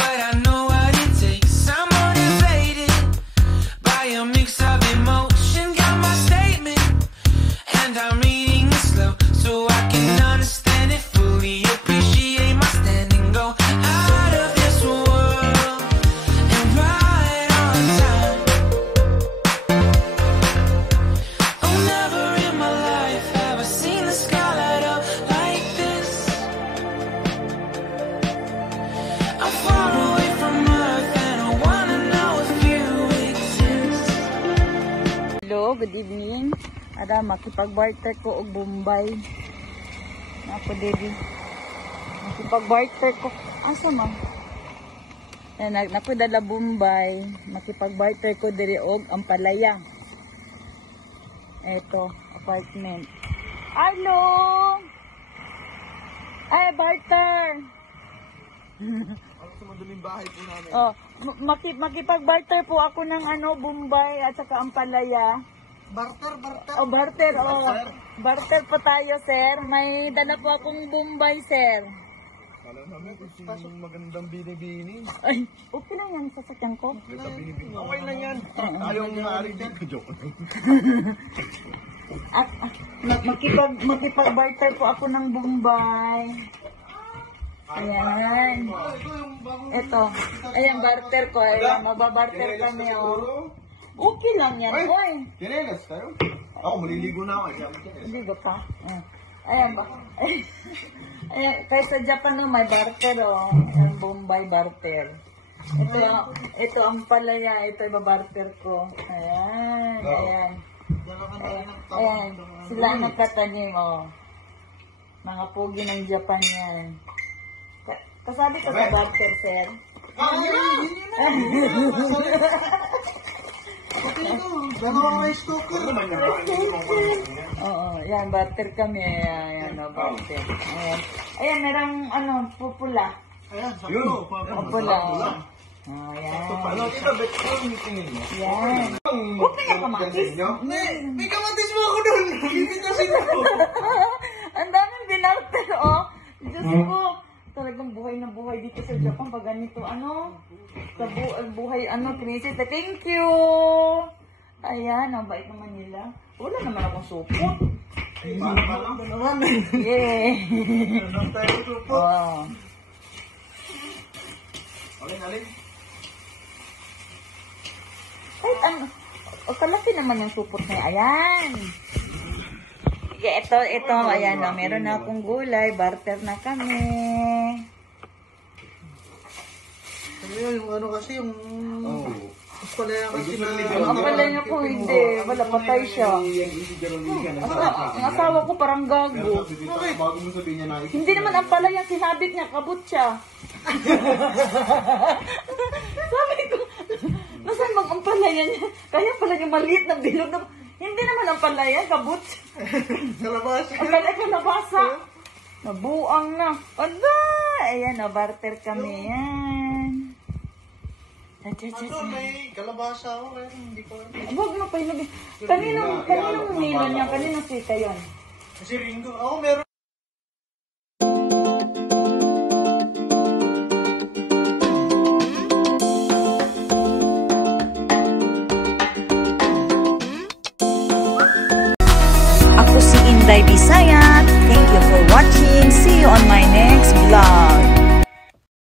but I know what it takes. I'm motivated by a mix of emotion. Got my statement, and I'm reading it slow so I can understand it fully. Appreciate my stand and go out of this world and right on time. Oh, never in my life have I seen the sky light up like this. I'm far away from Earth and I wanna know if you exist. Hello, good evening. Ada makipag-barter ko og Bombay. Ako dedi. Makipag-barter ko. Asa man? Napadala Bombay. Makipag-barter ko diri og Ampalaya. Eto, apartment. Hello! Ay, barter! Sa madaling bahay po namin. Oh, makipag-barter po ako ng Bombay at saka Ampalaya. Barter. Oh, barter. Oh. Barter po tayo, sir. May dala po akong Bombay, sir. Kala namin kung sinong magandang bini-bini. Ay, okay lang yan sa sakyan ko. Okay lang yan. Ayaw nga rin din. Joke. At makipag-barter po ako ng Bombay. Ayan. Ito. Ayan, barter ko. Ayan, magbabarter kami, oh. Okay lang yan, oy. Kinelas tayo? Ako, maliligo na ako. Hindi ba pa? Ayan ba? Ayan, kaya sa Japan no, may barter, oh. Ayan, Bombay barter. Ito ang palaya. Ito ibabarter ko. Ayan, ayan. Ayan, sila nagkatanim, oh. Mga pugi ng Japan yan. Kasabi ka sa barter, sir? Oo, yan, barter kami. Ayan, barter. Ayan, merang, pupula. Ayan, sakto. Pupula. Ayan. Yan. Huwag ka na kamatis. May kamatis mo ako doon. Bibitasin ako. Ang daming binarter, oh. Diyos ko. Talagang buhay na buhay dito sa Japan. Pag ganito, sa buhay, kinisit. Thank you. Ayan, ang bait naman nila. Wala naman akong supot. Yeah. Wow. Alin? Ay, kalaki naman yung supot niya. Ayan. Ito, ayan, meron na akong gulay. Barter na kami. Yung kasi, yung... Palaya kasi na... Ang palaya ko hindi. Wala, patay siya. Ang asawa ko parang gago. Bago mo sabihin niya na... Hindi naman ang palaya, sinabit niya, kabut siya. Sabi ko, nasaan bang ang palaya niya? Kaya pala yung maliit na bilog na... Hindi naman ang palaya, kabut. Kalabasa. Ang palaya kalabasa. Nabuang na. Ala! Ayan, barter kami. Yan. May kalabasa ako kaya hindi ko alam. Huwag mo pa yun. Kaninong nilo niya? Kaninong sika yun? Kasi Ringo, ako meron. Ako si Inday Bisayat. Thank you for watching. See you on my next vlog.